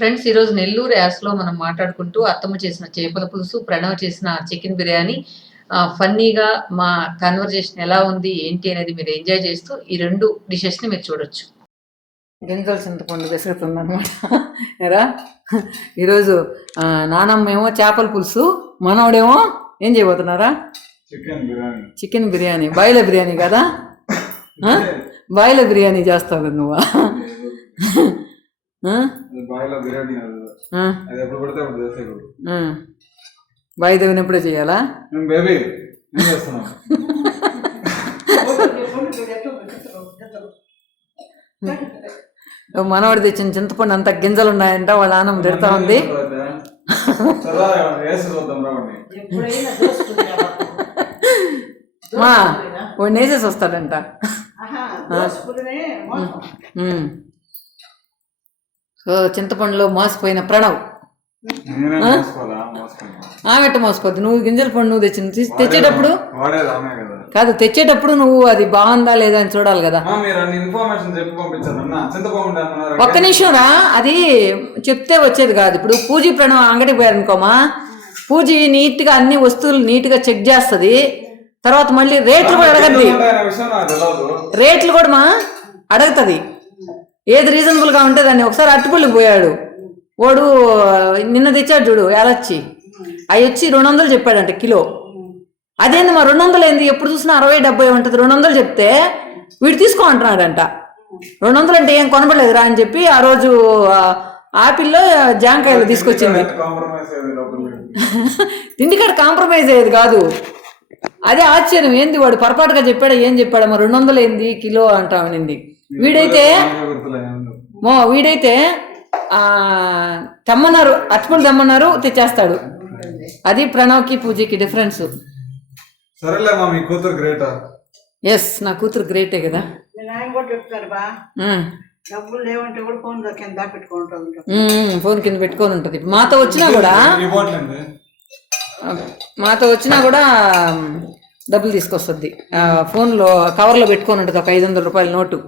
Friends, ఈరోజు నెల్లూరు యాసలో మనం మాట్లాడుకుంటూ అత్తమ్మ చేసిన చేపల పులుసు, ప్రణవ్ చేసిన చికెన్ బిర్యానీ ఫన్నీగా మా కన్వర్జేషన్ ఎలా ఉంది ఏంటి అనేది మీరు ఎంజాయ్ చేస్తూ ఈ రెండు డిషెస్ని మీరు చూడొచ్చు. గింజల చింతపండు విసురుతుంది అనమాట. ఎరా ఈరోజు నానమ్మేమో చేపల పులుసు, మనవడేమో ఏం చేయబోతున్నారా? చికెన్ బిర్యానీ. బాయిల బిర్యానీ కదా? బాయిల బిర్యానీ చేస్తావు కదా నువ్వు? బాయి తవ్వినప్పుడే చేయాలా? మనవాడు తెచ్చిన చింతపండు అంత గింజలు ఉన్నాయంట, వాళ్ళ నాన్నమ్మ తిడతా ఉంది. మా వాడిని వేసేసి వస్తాడంట. సో చింతపండులో మోసపోయిన ప్రణవ్ ఆమెట్ట మోసపోద్ది. నువ్వు గింజల పండు నువ్వు తెచ్చేటప్పుడు కాదు, తెచ్చేటప్పుడు నువ్వు అది బాగుందా లేదా అని చూడాలి కదా. ఒక్క నిమిషం రా, అది చెప్తే వచ్చేది కాదు. ఇప్పుడు పూజీ ప్రణవ్ అంగడికి పోయారనుకోమా, పూజీ నీట్గా అన్ని వస్తువులు నీట్గా చెక్ చేస్తుంది. తర్వాత మళ్ళీ రేట్లు కూడా అడగద్ది, రేట్లు కూడా మా అడుగుతుంది. ఏది రీజనబుల్గా ఉంటే దాన్ని. ఒకసారి అట్టుపల్లికి పోయాడు వాడు, నిన్న తెచ్చాడు చూడు యాలచ్చి, అవి వచ్చి 200 చెప్పాడంట కిలో. అదేంది మా 200 ఏంది, ఎప్పుడు చూసినా 60-70 ఉంటుంది. 200 చెప్తే వీడు తీసుకో అంటున్నాడంట. 200 అంటే ఏం కొనబడలేదురా అని చెప్పి ఆ రోజు ఆపిల్లో జాంకాయలు తీసుకొచ్చింది. తిండికాడ కాంప్రమైజ్ అయ్యేది కాదు. అదే ఆశ్చర్యం, ఏంది వాడు పొరపాటుగా చెప్పాడా ఏం చెప్పాడా, మరి 200 ఏంది కిలో అంటామనింది. వీడైతే తెమ్మన్నారు, అటుపళ్ళు తెమ్మన్నారు, తెచ్చేస్తాడు. అది ప్రణవ్కి పూజకి డిఫరెన్స్. ఎస్, నా కూతురు గ్రేటే కదా. ఫోన్ కింద పెట్టుకొని ఉంటుంది. మాతో వచ్చినా కూడా డబ్బులు తీసుకొస్తుంది. ఫోన్లో కవర్లో పెట్టుకొని ఉంటుంది, ఒక 500 రూపాయల నోటు.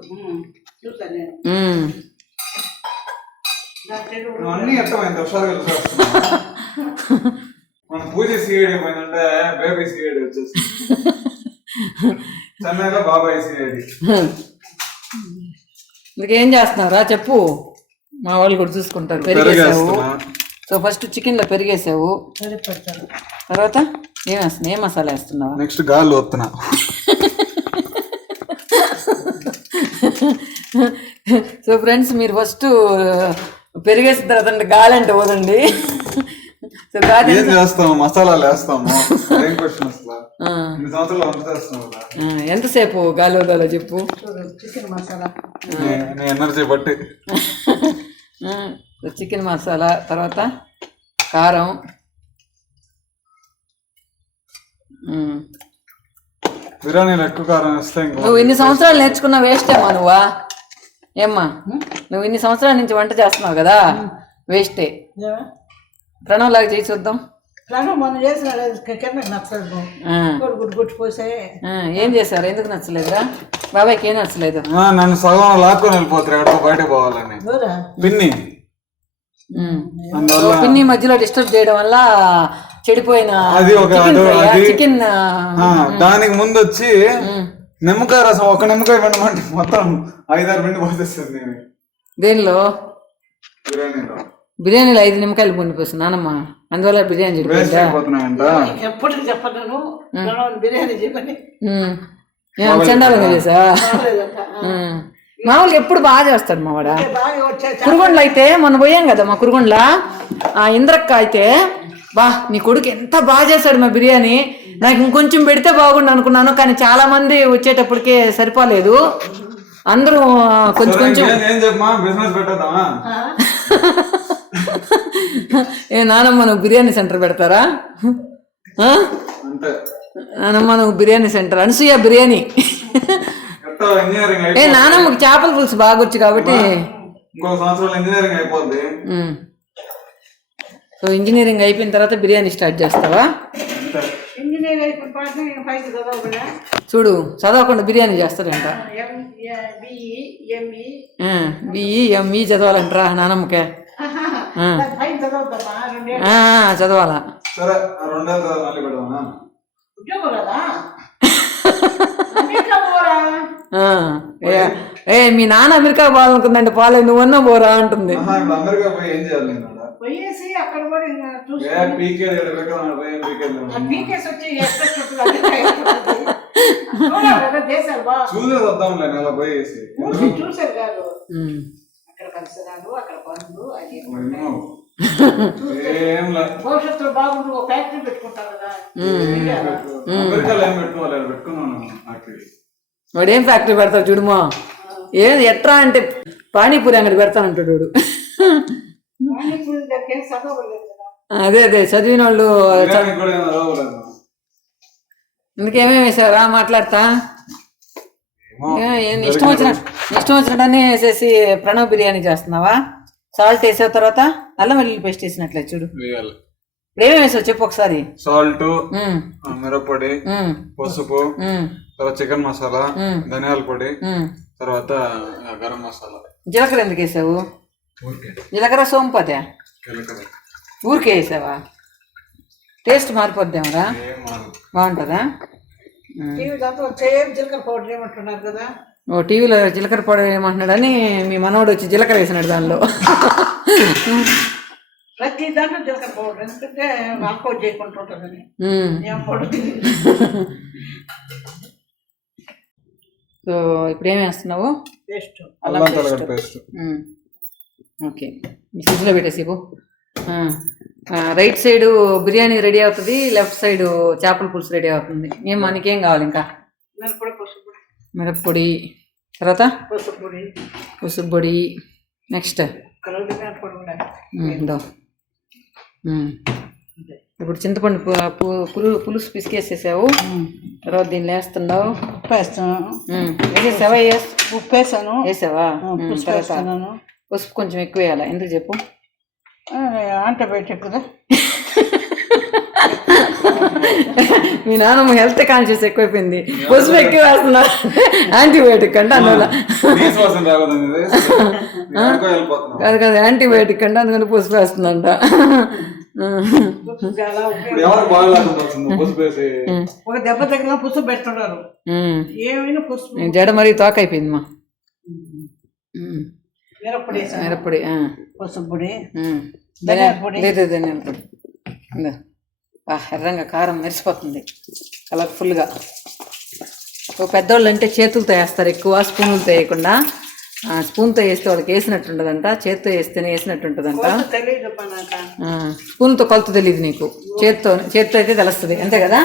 ఇంకేం చేస్తున్నారా చెప్పు, మా వాళ్ళు కూడా చూసుకుంటారు. పెరిగేసావు. సో ఫస్ట్ చికెన్ లో పెరిగేసావు, తర్వాత ఏం వేస్తున్నావు, ఏం మసాలా వేస్తున్నావు? నెక్స్ట్ గాలి వస్తున్నా. సో ఫ్రెండ్స్, మీరు ఫస్ట్ పెరిగేసిన తర్వాత గాలి అంటే పోదండి. సో ఏం చేస్తాము, మసాలాలు వేస్తాము. ఎంతసేపు గాలి వదాలో చెప్పు. ఎనర్జీ బట్టి చికెన్ మసాలా, తర్వాత కారం, బిర్యానీలో ఎక్కువ కారం వేస్తే. నువ్వు ఇన్ని సంవత్సరాలు నేర్చుకున్న వేస్టేమా నువ్వా? ఏమ్మా, నువ్వు ఇన్ని సంవత్సరాల నుంచి వంట చేస్తున్నావు కదా, వేస్టే. ప్రణవ్ లాగా చేసి చూద్దాం. ఏం చేశారు, ఎందుకు నచ్చలేదురా? బాబాయ్కి ఏం నచ్చలేదు? నన్ను సగం లాక్కొని వెళ్ళిపోతారు, ఎక్కడో బయటకు పోవాలని. పిన్ని మధ్యలో డిస్టర్బ్ చేయడం వల్ల చెడిపోయిన చికెన్. దానికి ముందు వచ్చి నిమ్మకాయ రసం, ఒక నిమ్మకాయ పిండమంటే మొత్తం 5-6 పిండి పోసేస్తుంది. దేనిలో? బిర్యానీలో 5 నిమ్మకాయలు పిండి పోసి నానమ్మ, అందువల్ల బిర్యానీ చండాలంగా చేసా. మామూలుగా ఎప్పుడు బాగా చేస్తాడు మావాడ. కురుగొండలో అయితే మొన్న పోయాం కదా, మా కురుగొండల ఇంద్రక్క అయితే, బా నీ కొడుకు ఎంత బాగా చేశాడు మా బిర్యానీ, నాకు ఇంకొంచెం పెడితే బాగుండు అనుకున్నాను, కానీ చాలా మంది వచ్చేటప్పటికే సరిపోలేదు. అందరూ కొంచెం కొంచెం. ఏ నానమ్మ, నువ్వు బిర్యానీ సెంటర్ పెడతారా? నానమ్మ, నువ్వు బిర్యానీ సెంటర్, అనసూయ బిర్యానీ. ఏ నానమ్మకి చేపల పులుసు బాగా వచ్చు కాబట్టి. సో ఇంజనీరింగ్ అయిపోయిన తర్వాత బిర్యానీ స్టార్ట్ చేస్తావా? చూడు, చదవకుండా బిర్యానీ చేస్తాడంట. బిఈ ఎంఈ చదవాలంటరా నానమ్మకే. పైన చదవద్దమ్మా 2 ఏళ్ళు చదవాలా సరే 2 ఏళ్ళ తర్వాత మళ్ళీ పెడదామా? ఉద్యోగం కదా అమెరికా పోరా. మీ నాన్న అమెరికా పోవాలనుకుందంటే పోలే నువ్వన్నా పోరా అంటుంది. ఇప్పుడు అమెరికా పోయి ఏం చేయాలి నేను ఆడ? పోయేసి అక్కడ కూడా చూసి పీకేసి వచ్చి దేశాలు బాగా చూసేది వద్దాంలే నెల పోయేసి చూసారు కాదు. అక్కడ పరిసరాలు అక్కడ పనులు అది భవిష్యత్తులో బాగుండు ఒక ఫ్యాక్టరీ పెట్టుకుంటారు కదా. అమెరికాలో ఏం పెట్టుకోవాలి పెట్టుకున్నాను. వాడు ఏం ఫ్యాక్టరీ పెడతాడు చూడుమో. ఏది ఎట్రా అంటే పానీపూరి అంగడి పెడతానంటాడు వాడు. అదే చదివిన వాళ్ళు ఇందుకేమేమి వేసారా మాట్లాడతా ఇష్టం వచ్చినట్టనే వేసేసి ప్రణవ్ బిర్యానీ చేస్తున్నావా? సాల్ట్ వేసిన తర్వాత అల్లం వెల్లుల్లి పేస్ట్ వేసినట్లే చూడు. ఇప్పుడు ఏమేమి వేసావు చెప్పు ఒకసారి. సాల్ట్, మిరప్పొడి, పసుపు, తర్వాత చికెన్ మసాలా, ధనియాల పొడి, తర్వాత గరం మసాలా. జీలకర్ర ఎందుకు వేసావు? జీలకర్ర సోంపదే ఊరికే వేసావా? టేస్ట్ మారిపోద్దేమరా? బాగుంటుందా? జీలకర్ర పౌడర్ ఏమంటున్నారు కదా. ఓ టీవీలో జీలకర్ర పౌడర్ ఏమంటున్నాడని మీ మనోడు వచ్చి జీలకర్ర వేసినాడు దానిలో. ప్రతి దాంట్లో జీలకర్ర పౌడర్ ఎందుకంటే ఆల్కౌట్ చేయకుంటుంటుందని. సో ఇప్పుడు ఏమి వేస్తున్నావు? పేస్ట్, అల్లం తెల్లగడ్డ పేస్ట్. ఓకే ఫ్రిడ్జ్లో పెట్టేసి రైట్ సైడ్ బిర్యానీ రెడీ అవుతుంది, లెఫ్ట్ సైడ్ చేపల పులుసు రెడీ అవుతుంది. ఏం మనకేం కావాలి ఇంకా? మిరప్పొడి, తర్వాత పసుపు పొడి, నెక్స్ట్ ఇప్పుడు చింతపండు పులుసు పిసికేసేసావు. తర్వాత దీన్ని వేస్తున్నావు. వేసేసావా? ఉప్పు వేసాను. వేసావా? పసుపు కొంచెం ఎక్కువ వేయాలా? ఎందుకు చెప్పు? యాంటీబయాటిక్ కదా. మీ నాన్నమ్మ హెల్త్ కాన్షియస్ ఎక్కువైపోయింది. పసుపు ఎక్కువ వేస్తున్నా యాంటీబయాటిక్ అంటే అందువల్ల కాదు కదా, యాంటీబయాటిక్ అంటే అందుకని పసుపు వేస్తుందంట. ఒక దెబ్బ తగిన పసుపు పెడుతున్నారు. ఏమైనా పసుపు జడ మరీ తోక అయిపోయింది మా. మిరప్పొడి, పసుపు పొడి, ధనియాల పొడి. ఎర్రంగా కారం మెరిసిపోతుంది కలర్ఫుల్గా. పెద్దోళ్ళు అంటే చేతులతో వేస్తారు ఎక్కువ, స్పూన్లతో వేయకుండా. స్పూన్తో వేస్తే వాళ్ళకి వేసినట్టు ఉంటుందంట, చేత్తో వేస్తేనే వేసినట్టు ఉంటుందంట. స్పూన్తో కొలత తెలియదు నీకు, చేత్తో అయితే తెలుస్తుంది అంతే కదా.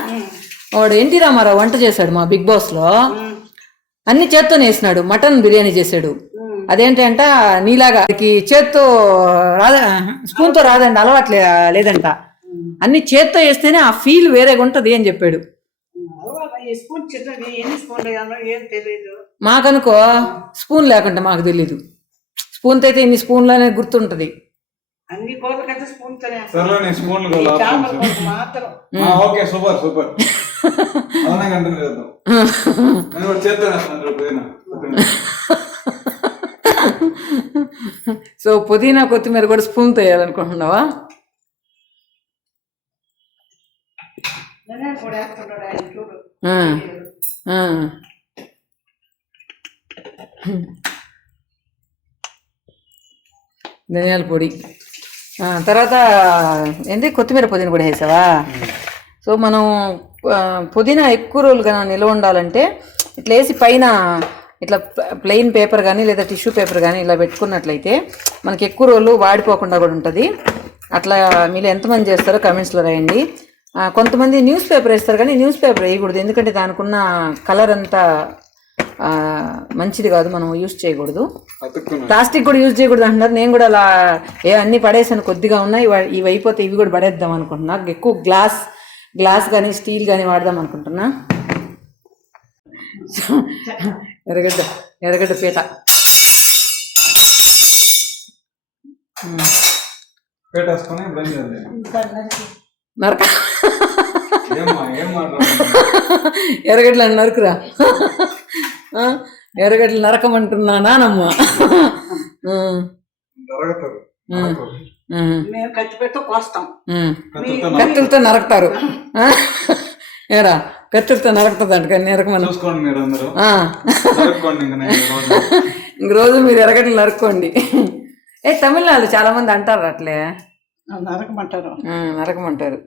వాడు ఎన్టీ రామారావు వంట చేశాడు మా బిగ్ బాస్లో, అన్ని చేత్తోనే వేసినాడు. మటన్ బిర్యానీ చేశాడు. అదేంటంట నీలాగా చేత్తో రాదా, స్పూన్తో రాదండి, అలవాట్లే లేదంట. అన్ని చేత్తో వేస్తేనే ఆ ఫీల్ వేరేగా ఉంటుంది అని చెప్పాడు. మాకనుకో స్పూన్ లేకుండా మాకు తెలీదు. స్పూన్తో అయితే ఇన్ని స్పూన్లు అనేది గుర్తుంటది. సో పుదీనా కొత్తిమీర కూడా స్పూన్తో వేయాలనుకుంటున్నావా? ధనియాల పొడి, తర్వాత ఏంటి కొత్తిమీర పుదీనా కూడా వేసావా? సో మనం పుదీనా ఎక్కువ రోజులు కానీ నిల్వ ఉండాలంటే ఇట్లా వేసి పైన ఇట్లా ప్లెయిన్ పేపర్ కానీ లేదా టిష్యూ పేపర్ కానీ ఇలా పెట్టుకున్నట్లయితే మనకి ఎక్కువ రోజులు వాడిపోకుండా కూడా ఉంటుంది. అట్లా మీరు ఎంతమంది చేస్తారో కమెంట్స్లో రాయండి. కొంతమంది న్యూస్ పేపర్ వేస్తారు కానీ న్యూస్ పేపర్ వేయకూడదు, ఎందుకంటే దానికి ఉన్న కలర్ అంతా మంచిది కాదు, మనం యూజ్ చేయకూడదు. ప్లాస్టిక్ కూడా యూజ్ చేయకూడదు అంటున్నారు. నేను కూడా అలా అన్నీ పడేసాను, కొద్దిగా ఉన్నాయి, ఇవి అయిపోతే ఇవి కూడా పడేద్దాం అనుకుంటున్నా. ఎక్కువ గ్లాస్ కానీ స్టీల్ కానీ వాడదాం అనుకుంటున్నా. ఎర్రగడ్డ పీట నరక, ఎర్రగడ్డలు నరుకురా, ఎర్రగడ్డలు నరకమంటున్నా నానమ్మ. ఉమ్, మేము ఖర్చు పెట్టి కోస్తాం. ఉమ్. కత్తితో కత్తులతో నరకుతారు ఆ? ఏరా కత్తులతో నరకుతుంది అంట నరకమని చూసుకోండి మీరు అందరూ జరుపుకోండి ఇంకా నేను ఈ రోజు. ఇంక రోజు మీరు ఎరగట్లు నరుక్కోండి. తమిళనాడు చాలా మంది అంటారు అట్లే నరకమంటారు. నరకమంటారు.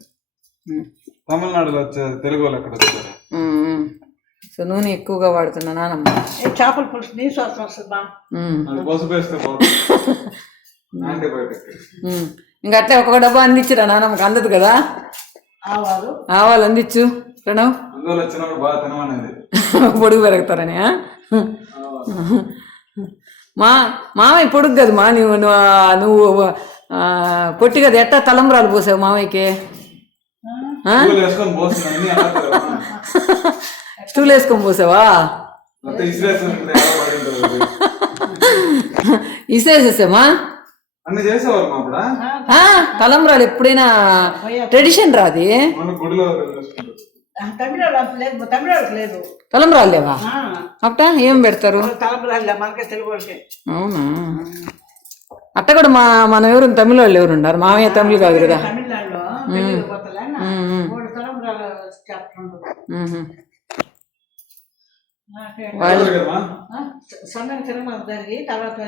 తమిళనాడులో వచ్చే తెలుగు వాళ్ళు ఎక్కడ వచ్చారు? సో నూనె ఎక్కువగా వాడుతున్నా నానమ్మ. చేపల పులుసు నీ శ్వాసం వస్తుంది బా. అది పసుపు వేస్తే పోతుంది. యాంటీబయాటిక్. ఇంకా అట్లే ఒక్కొక్క డబ్బా అందించురా నానమ్మకి అందదు కదా. ఆవాలు ఆవాలు అందించు ప్రణవ్. అందువల్ల వచ్చినప్పుడు బాగా తినమనేది. పొడుగు పెరుగుతారని. మామయ్య పొడుగు కదా మా నువ్వు పొట్టి కదా ఎట్టా తలంబ్రాలు పోసావు మామయ్యకి? వేసుకొని పోస్తుంది అన్ని అలా స్టూల్ వేసుకొని పోసావా? ఇసేసేసామా? అన్ని చేసేవారు మా అప్పుడా? తలంబ్రాలు ఎప్పుడైనా ట్రెడిషన్ రాది. గుడిలో తమిళనాడుకి లేదు తలంబ్రాలు లేవా? అట్టా ఏం పెడతారు? తలంబ్రాలు మనకే తెలుగు వాళ్ళకి. అవునా? అట్ట కూడా మన ఎవరు తమిళ వాళ్ళు ఎవరు ఉన్నారు? మామయ్య తమిళ కాదు కదా. తమిళనాడులో మూడు తలంబ్రాలు చెప్తుండ్రు. సన్నని తిరుమల జరిగి తర్వాత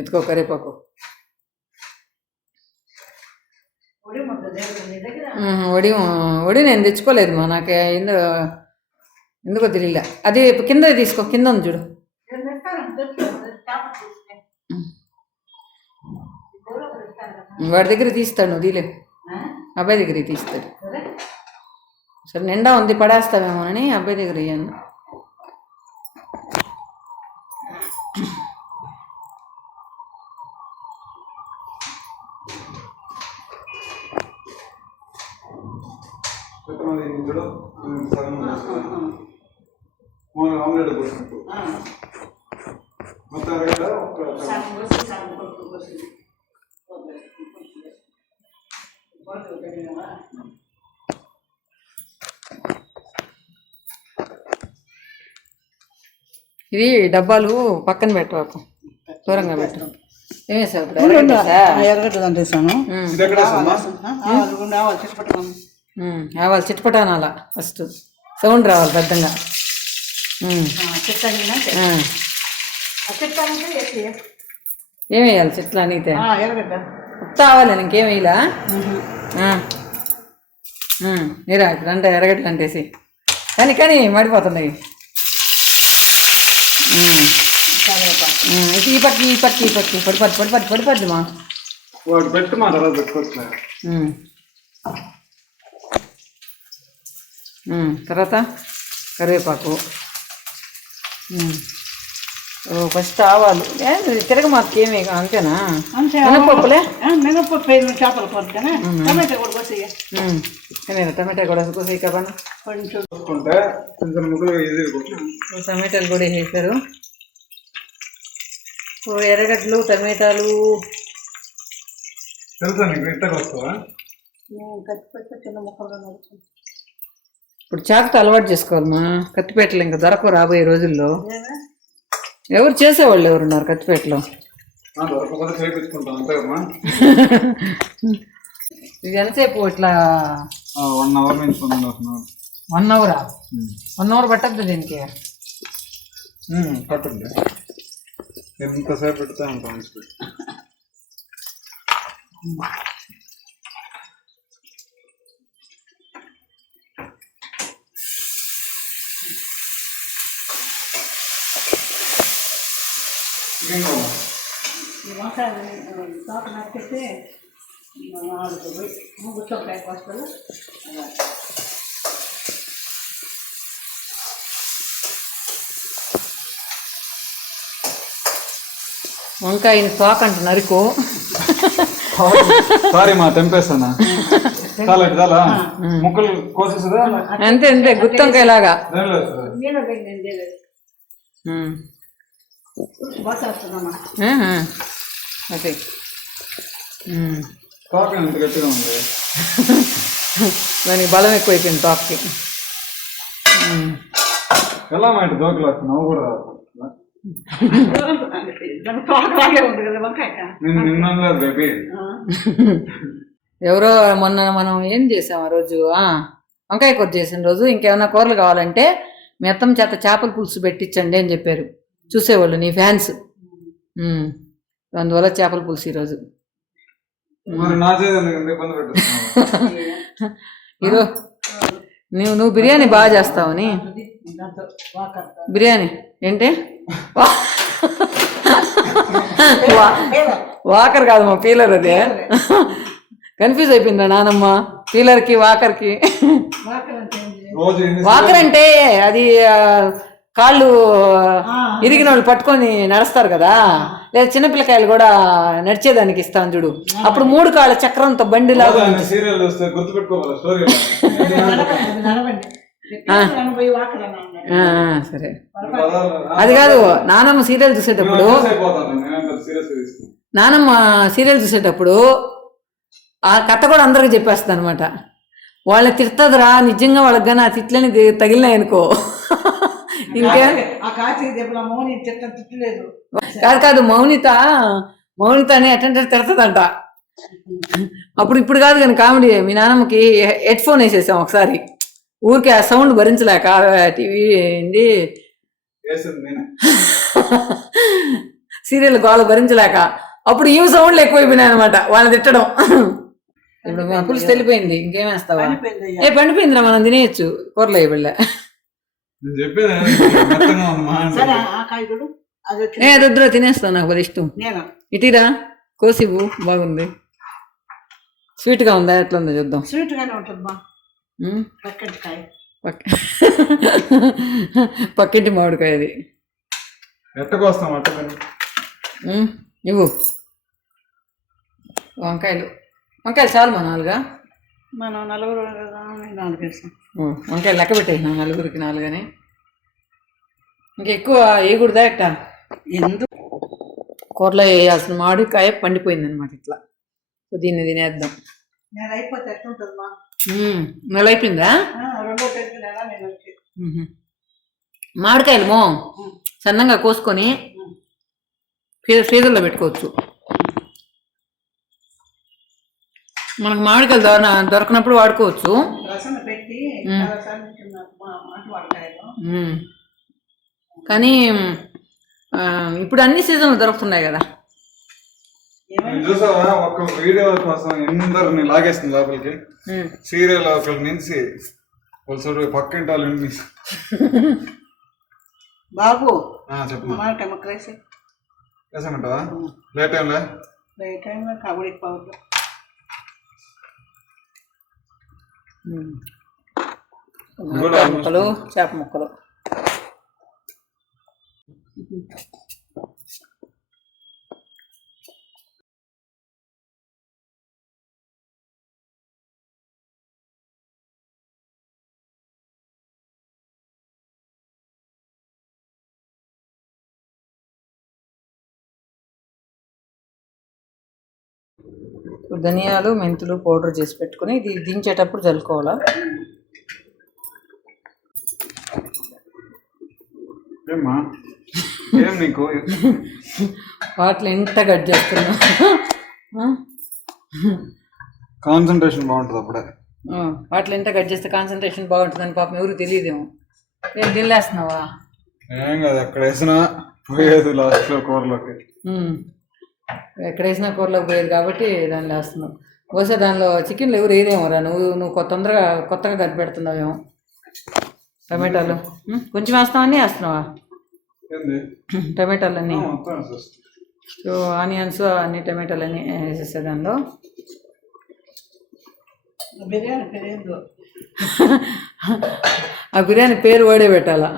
ఎత్తుకో కరేపాకు. ఒడి నేను తెచ్చుకోలేదు మా. నాకు ఎందుకో తెలియలే. అది కింద తీసుకో, కింద ఉంది చూడు. వాడి దగ్గర తీస్తాడు, నువ్వు తీలే. అబ్బాయి దగ్గర తీస్తాడు. సరే నిండా ఉంది పడేస్తామేమోనని అబ్బాయి దగ్గర ఇయ్యాను. ఆమ్లెట్ మొత్తం ఇది డబ్బాలు పక్కన పెట్టవాకు, దూరంగా పెట్టు. ఏమేసావు ఇప్పుడు? ఎర్రగడ్డలు అంటేసాను. ఆవాలు చిట్పటానాల ఫస్ట్ సౌండ్ రావాలి పెద్దగా. ఏమేయాలి చెట్లు అనిగితే? ఉత్త ఆవాలి, ఇంకేం వేయలా? మీరా ఇక్కడ అంటే ఎర్రగడ్డలు అంటేసి కానీ మడిపోతున్నాయి. ఈ పక్కి పడిపద్ది మా వాడు పెట్టి మా తర్వాత పెట్టుకోవచ్చు. తర్వాత కరివేపాకు, ఫస్ట్ ఆవాలు. తిరగమాతకి ఏమి అంతేనా? మినపప్పులే, మినపప్పు చేపల పొద్దునే టమాటా కూడా కోసి, టమాటా కూడా కోసి కబా కొంచెం టమాటాలు కూడా వేసారు. ఎర్రగడ్డలు, టమాటాలు. చిన్న ముక్కలుగా నడుస్తుంది. ఇప్పుడు చాకుతో అలవాటు చేసుకోవాలమ్మా. కత్తిపేటలు ఇంకా దొరకవు రాబోయే రోజుల్లో. ఎవరు చేసేవాళ్ళు ఎవరున్నారు కత్తిపేటలో? ఇది ఎంతసేపు ఇట్లా? 1 అవర్ నుంచి 1 అవరా? 1 అవర్ పట్టద్దు దీనికి? పట్టండి, ఎంతసేపు పెడతా ఉంటాం. తాత నచ్చేస్తే గుచ్చొక్కాయ వస్తారు. వంకాయని తోక అంట నరుకు. సారీ మా తెంపేస్తానా? చాలా చాలా ముక్కలు కోసేదా? అంతే గుత్తొంకాయ లాగా. అదే తోక ఎంత గట్టిగా ఉంది, దానికి బలం ఎక్కువైపోయింది తోకకి. ఎలా మాట దోకలు వస్తున్నావు కూడా తోటలాగే ఉంది కదా వంకాయ. నిన్న బేబీ ఎవరో మొన్న మనం ఏం చేసాం ఆ రోజు వంకాయ కూర చేసిన రోజు ఇంకేమైనా కూరలు కావాలంటే మీ అత్తమ్మ చేత చేపల పులుసు పెట్టించండి అని చెప్పారు చూసేవాళ్ళు నీ ఫ్యాన్స్. అందువల్ల చేపల పులుసు ఈరోజు. మరి నా చేతి ఇబ్బంది పెట్టేస్తున్నావు. ఈరోజు నువ్వు బిర్యానీ బాగా చేస్తావని. బిర్యానీ ఏంటి వాకర్ కాదు మా పీలర్ అదే. కన్ఫ్యూజ్ అయిపోయిందా నానమ్మ పీలర్కి వాకర్కి. వాకర్ అంటే అది కాళ్ళు ఇరిగిన వాళ్ళు పట్టుకొని నడుస్తారు కదా, లేదా చిన్నపిల్లకాయలు కూడా నడిచేదానికి ఇస్తాను చూడు, అప్పుడు 3 కాళ్ళ చక్రంతో బండి లాగా. సరే అది కాదు, నానమ్మ సీరియల్ చూసేటప్పుడు ఆ కథ కూడా అందరికి చెప్పేస్తుంది అనమాట. వాళ్ళని తిడుతుందిరా నిజంగా, వాళ్ళకి కానీ ఆ తిట్లని తగిలినాయి అనుకో ఇంకే కాదు మౌనిత అని అటెండర్ తిడుతుందంట. అప్పుడు ఇప్పుడు కాదు కానీ కామెడీ, మీ నాన్నమ్మకి హెడ్ ఫోన్ వేసేసాం ఒకసారి ఊరికే ఆ సౌండ్ భరించలేక టీవీ ఏంటి సీరియల్ గోళ భరించలేక అప్పుడు ఈ సౌండ్లు ఎక్కువైపోయినాయి అనమాట వాళ్ళని తిట్టడం. ఇప్పుడు మా పులుసు తెలిపోయింది, ఇంకేమేస్తావా? పండిపోయిందిరా మనం తినేయచ్చు కూరలో ఇవ్వలే. అది వద్దురా తినేస్తాను, నాకు అది ఇష్టం. ఇటీరా కోసివ్వు, బాగుంది. స్వీట్గా ఉందా ఎట్లా ఉందో చూద్దాం. స్వీట్గానే ఉంటుంది. పక్కింటి మామిడికాయ అది. ఇవ్వు వంకాయలు చాలు మా 4 మనం 4 వంకాయలు లెక్క పెట్టేసినా 4కి 4 అని. ఇంకెక్కువ వేయకూడదా ఎట్టా? ఎందుకు కూరలో వేయాల్సిన మామిడికాయ పండిపోయింది అనమాట. ఇట్లా దీన్ని తినేద్దాం. నెల అయిపోతే ఎట్లుంటుందమ్మా? నెల అయిపోయిందా? 2వ తేదీ నెల నేను వచ్చి. మామిడికాయలు సన్నంగా కోసుకొని ఫ్రీజర్లో పెట్టుకోవచ్చు. మనకు మామిడికాయలు దొరకనప్పుడు వాడుకోవచ్చు. రసం పెట్టి కానీ ఇప్పుడు అన్ని సీజన్లు దొరుకుతున్నాయి కదా. చూసావా ఒక వీడియో కోసం ఎందరిని లాగేస్తుంది లోపలికి. సీరియల్ ఒకరి నుంచి పక్కింటి వాళ్ళు. బాబు చెప్పు వేసామంటావా? లేట్ టైంలో కబడ్డీ పౌడర్ ముక్కలు చేప ముక్కలు. ధనియాలు మెంతులు పౌడర్ చేసి పెట్టుకుని ఇది దించేటప్పుడు చల్లుకోవాలా? వాటిలో ఎంత కట్ చేస్తున్నా కాన్సన్ట్రేషన్ బాగుంటుంది అప్పుడే. వాటిలో ఎంత కట్ చేస్తే కాన్సన్ట్రేషన్ బాగుంటుందని పాపం ఎవరు తెలియదేమో. నేను తిల్లేస్తున్నావా? ఏం కాదు, ఎక్కడ వేసినా పోయేది లాస్ట్లో కూరలోకి. ఎక్కడ వేసినా కూరలోకి పోయేది కాబట్టి దానిలో వేస్తున్నావు. బహుశా దానిలో చికెన్లు ఎవరు వేయదేమో రా, నువ్వు తొందరగా కొత్తగా కలిపి పెడుతున్నావేమో. టమాటాలు కొంచెం వేస్తామని వేస్తున్నావా? టమాటాలు అన్నీ ఆనియన్స్ అన్ని టమాటాలు అన్నీ వేసేసే దానిలో. ఆ బిర్యానీ పేరు వాడే పెట్టాలా?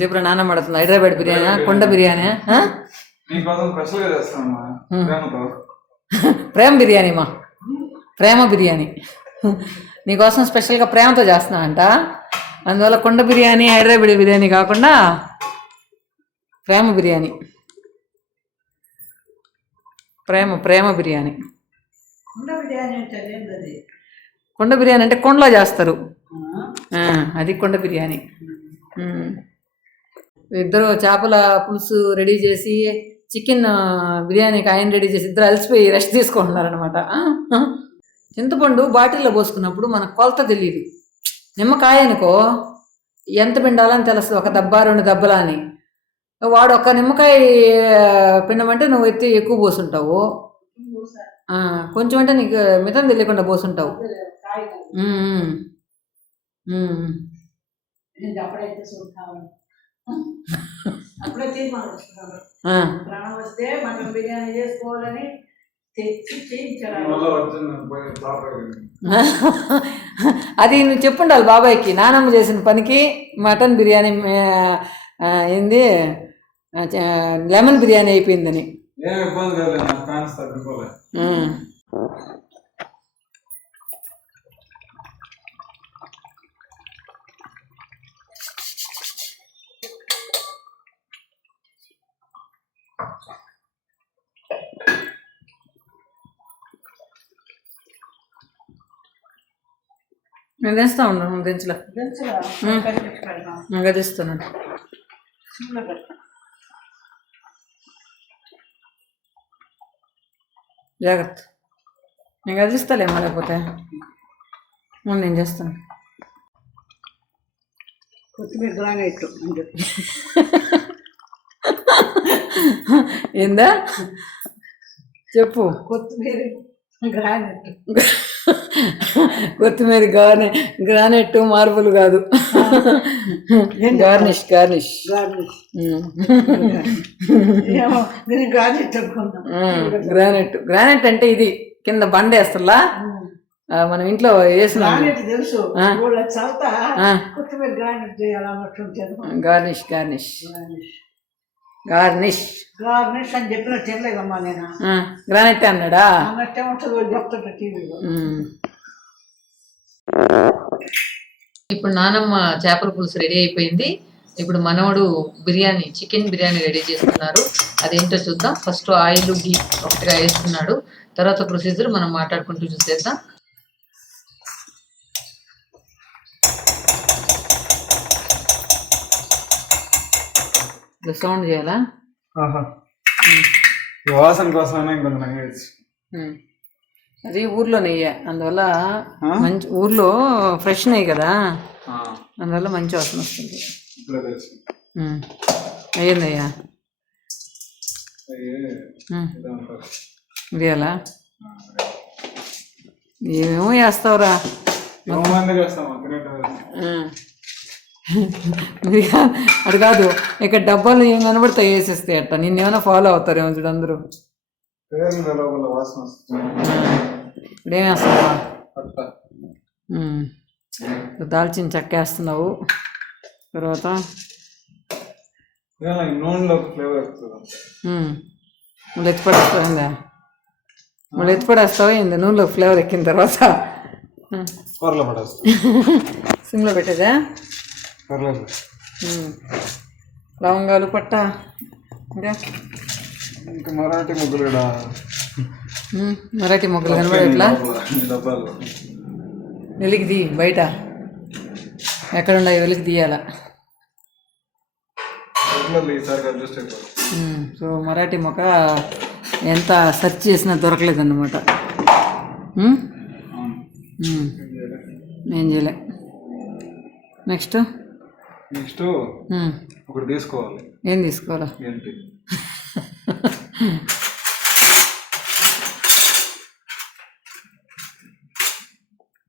చెప్పురా నాన్న పడుతుంది. హైదరాబాద్ బిర్యానీ, కొండ బిర్యానీ, ప్రేమ బిర్యానీ. ప్రేమ బిర్యానీ నీకోసం స్పెషల్గా ప్రేమతో చేస్తున్నా అంట. అందువల్ల కొండ బిర్యానీ హైదరాబాద్ బిర్యానీ కాకుండా ప్రేమ బిర్యానీ. ప్రేమ బిర్యానీ. కొండ బిర్యానీ అంటే కొండలో చేస్తారు, అది కొండ బిర్యానీ. ఇద్దరు చేపల పులుసు రెడీ చేసి చికెన్ బిర్యానీకి ఆయన రెడీ చేసి ఇద్దరు అలసిపోయి రెస్ట్ తీసుకుంటున్నారనమాట. చింతపండు బాటిల్లో పోసుకున్నప్పుడు మనకు కొలత తెలియదు. నిమ్మకాయ అనుకో ఎంత పిండాలని తెలుస్తుంది, ఒక దెబ్బ 2 దెబ్బలా అని. వాడు ఒక నిమ్మకాయ పిండమంటే నువ్వు ఎత్తి ఎక్కువ పోసుంటావు, కొంచెం అంటే నీకు మితం తెలియకుండా పోసుంటావు. అప్పుడే తీర్మానం ప్రాణం వస్తే మటన్ బిర్యానీ చేసుకోవాలని తెచ్చి చేయించారు. అది నువ్వు చెప్పుండాలి బాబాయ్కి, నానమ్మ చేసిన పనికి మటన్ బిర్యానీ ఏంది లెమన్ బిర్యానీ అయిపోయిందని. నేను తెస్తా ఉన్నాను దించలో గదిస్తున్నాను. జాగ్రత్త, నేను గదిస్తాలేమో లేకపోతే నేను చేస్తాను. కొత్తిమీర గ్రానైట్ అని చెప్పి ఏందా చెప్పు. కొత్తిమీర గ్రానైట్, కొత్తిమీర గ్రానైట్ మార్బుల్ కాదు, గార్నిష్ గార్నిష్ గ్రానైట్. గ్రానైట్ అంటే ఇది కింద బండ వేస్తలా మనం ఇంట్లో వేసిన తెలుసు. కొత్తిమీర గ్రానైట్ చేయాలన్నట్టు గార్నిష్ గార్నిష్ గార్నిష్ గార్నిష్ అని చెప్పిన తినలేదమ్మా నేను. గ్రానైట్ అన్నాడా? చెప్తుంటా టీవీలో. ఇప్పుడు నానమ్మ చేపల పులుసు రెడీ అయిపోయింది. ఇప్పుడు మనవడు బిర్యానీ చికెన్ బిర్యానీ రెడీ చేస్తున్నారు. అదేంటో చూద్దాం. ఫస్ట్ ఆయిల్ గీ ఒకటిగా వేస్తున్నాడు, తర్వాత ప్రొసీజర్ మనం మాట్లాడుకుంటూ చూసేద్దాం. సౌండ్ చేయాలా? వాసన కోసం ఇంకొంచెం అది ఊర్లో నెయ్యి, అందువల్ల మంచి ఊర్లో ఫ్రెష్ నెయ్యి కదా, అందువల్ల మంచి వాసన వస్తుంది. అయ్యిందయ్యా ఇదేలా ఏమేమో వేస్తావురా. అది కాదు, ఇక్కడ డబ్బాలు ఏం కనబడతాయి వేసేస్తే అట్ట. నిన్నేమైనా ఫాలో అవుతారేమో చూడు అందరూ. ఇప్పుడేం వేస్తావా? దాల్చిన చెక్క వేస్తున్నావు, తర్వాత మళ్ళీ ఎత్తిపడేస్తావుందా? మళ్ళీ ఎత్తిపడేస్తావా ఏంది? నూనెలో ఫ్లేవర్ ఎక్కిన తర్వాత సిమ్లో పెట్టేదా? లవంగాలు పట్ట ఇంకా మరాఠీ ముగ్గులు మరాఠీ మొగ్గలు కనబడేట్లా వెలికి తీ, బయట ఎక్కడున్నాయి వెలికి తీయాల. సో మరాఠీ మొక్క ఎంత సెర్చ్ చేసినా దొరకలేదన్నమాట. ఏం చేయలే. నెక్స్ట్ ఒకటి తీసుకోవాలి. ఏం తీసుకోవాలా? ఏంటి?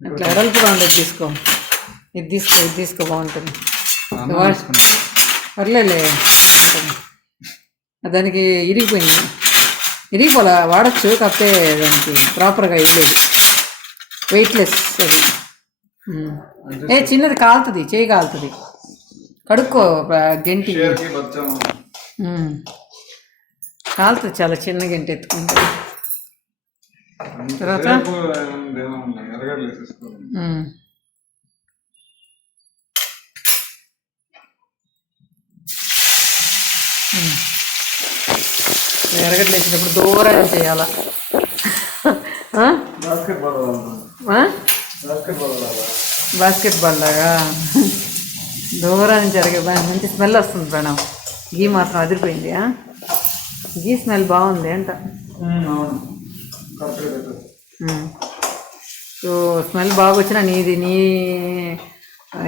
అట్లా ఎడల్పుగా ఉండేది తీసుకో. ఇది తీసుకో బాగుంటుంది. పర్లేలే, దానికి ఇరిగిపోలా, వాడచ్చు, కాకపోతే దానికి ప్రాపర్గా ఇవ్వలేదు. వెయిట్లెస్ అది. చిన్నది కాలుతుంది, చేయి కాలుతుంది. కడుక్కో గంటి కాలుతుంది, చాలా చిన్న గంట ఎత్తుకుంటే. తర్వాత ఎరగడ్లు వేసేటప్పుడు దూరంగా చేయాలా. బాస్కెట్ బాల్ లాగా దూరం నుంచి మంచి స్మెల్ వస్తుంది ప్రణవ్. గీ మాత్రం అదిరిపోయింది. గీ స్మెల్ బాగుంది అంట. అవును కరెక్ట్గా పెట్టారు. సో స్మెల్ బాగా వచ్చినా నీ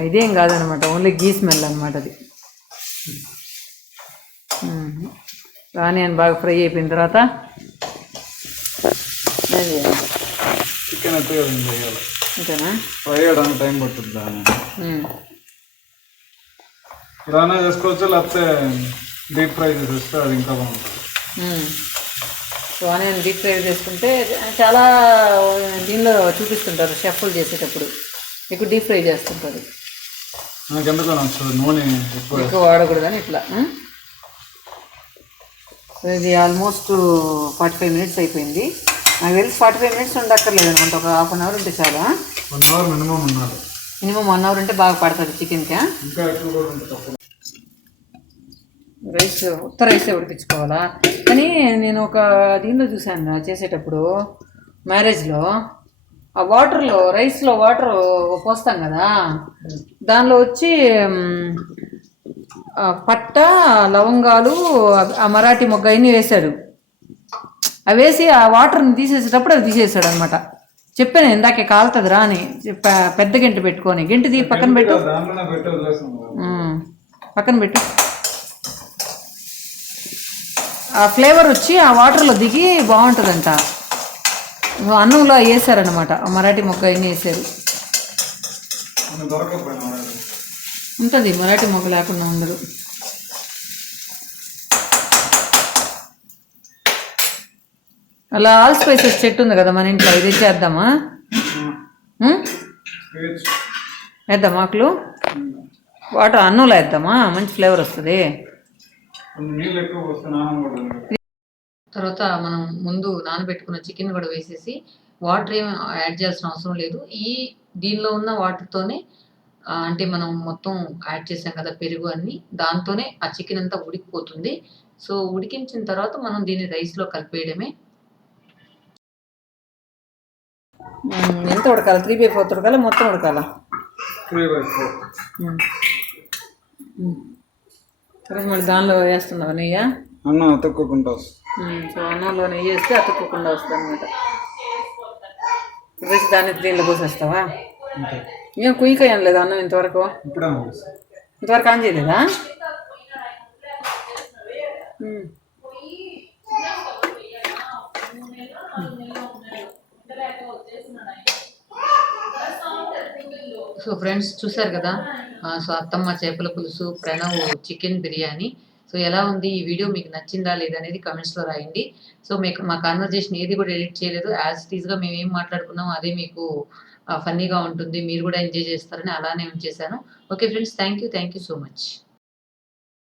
ఇదేం కాదనమాట, ఓన్లీ గీ స్మెల్ అనమాట అది. ఆనియన్ బాగా ఫ్రై అయిపోయిన తర్వాత చికెన్ అయితే వేయాలి. అంతేనా? ఫ్రై చేయడానికి టైం పడుతుంది దాన్ని. ఇలానే చేసుకోవచ్చు, లేకపోతే డీప్ ఫ్రై చేసేస్తే అది ఇంకా బాగుంటుంది. సో ఆనియన్ డీప్ ఫ్రై చేసుకుంటే చాలా దీనిలో చూపిస్తుంటారు షెఫ్లు చేసేటప్పుడు, ఎక్కువ డీప్ ఫ్రై చేస్తుంటారు. నాకు ఎందుకో నచ్చదు, నూనె ఎక్కువ వాడకూడదని ఇట్లా. సో ఇది ఆల్మోస్ట్ 45 మినిట్స్ అయిపోయింది. నాకు తెలిసి 45 మినిట్స్ ఉండక్కర్లేదు అనమాట, ఒక హాఫ్ అన్ అవర్ ఉంటే చాలా. 1 అవర్ మినిమం ఉండాలి. మినిమం 1 అవర్ ఉంటే బాగా పడుతుంది చికెన్కి. ఇంకా ఎక్కువ కూడా ఉంటుంది తప్పదు. రైస్ ఉత్త రైసే ఉడికించుకోవాలా. కానీ నేను ఒక దీనిలో చూశాను చేసేటప్పుడు, మ్యారేజ్లో ఆ వాటర్లో, రైస్లో వాటర్ పోస్తాం కదా, దానిలో వచ్చి పట్ట, లవంగాలు, ఆ మరాఠీ మొగ్గ అన్నీ వేశాడు. అవి వేసి ఆ వాటర్ని తీసేసేటప్పుడు అవి తీసేసాడు అనమాట. చెప్పాను ఇందాకే కాలుతుంది రా అని, పెద్ద గంట పెట్టుకొని, గంట పక్కన పెట్టు, పక్కన పెట్టు. ఆ ఫ్లేవర్ వచ్చి ఆ వాటర్లో దిగి బాగుంటుందంట. అన్నంలో వేసారనమాట, మరాఠీ మొగ్గ అన్నీ వేసారు. ఉంటుంది, మరాఠీ మొగ్గ లేకుండా ఉండదు. అలా ఆల్ స్పైసెస్ చెట్టు ఉంది కదా మన ఇంట్లో, ఇది చేద్దామా? వేద్దాం ఆకులు, వాటర్ అన్నంలో వేద్దామా, మంచి ఫ్లేవర్ వస్తుంది. తర్వాత మనం ముందు నానబెట్టుకున్న చికెన్ కూడా వేసేసి, వాటర్ ఏమి యాడ్ చేయాల్సిన అవసరం లేదు. దీనిలో ఉన్న వాటర్తోనే, అంటే మనం మొత్తం యాడ్ చేసాం కదా పెరుగు అన్ని, దాంతోనే ఆ చికెన్ అంతా ఉడికిపోతుంది. సో ఉడికించిన తర్వాత మనం దీన్ని రైస్లో కలిపేయడమే. ఎంత ఉడకాలి? 3/4 ఉడకాలి, మొత్తం ఉడకాలా? 3/4. తర్వాత మళ్ళీ దానిలో వేస్తున్నావా నెయ్యి? అన్నం అతుక్కోకుండా వస్తుంది. సో అన్నంలో నెయ్యి వేస్తే అతుక్కోకుండా వస్తుంది అనమాట. వేసి దాన్ని దీనిలో పోసేస్తావా? ఏం కుయ్యకాయ అనలేదు అన్నం ఇంతవరకు? ఇంతవరకు ఆన్ చేయలేదా? సో ఫ్రెండ్స్ చూసారు కదా, సో అత్తమ్మ చేపల పులుసు, ప్రణవ్ చికెన్ బిర్యానీ. సో ఎలా ఉంది ఈ వీడియో, మీకు నచ్చిందా లేదా అనేది కమెంట్స్లో రాయండి. సో మీకు మా కాన్వర్జేషన్ ఏది కూడా ఎడిట్ చేయలేదు, యాజ్ ఇట్ ఈస్గా మేము ఏం మాట్లాడుకున్నామో అదే మీకు ఫన్నీగా ఉంటుంది, మీరు కూడా ఎంజాయ్ చేస్తారని అలానే ఉంచేసాను. Okay friends, thank you so much.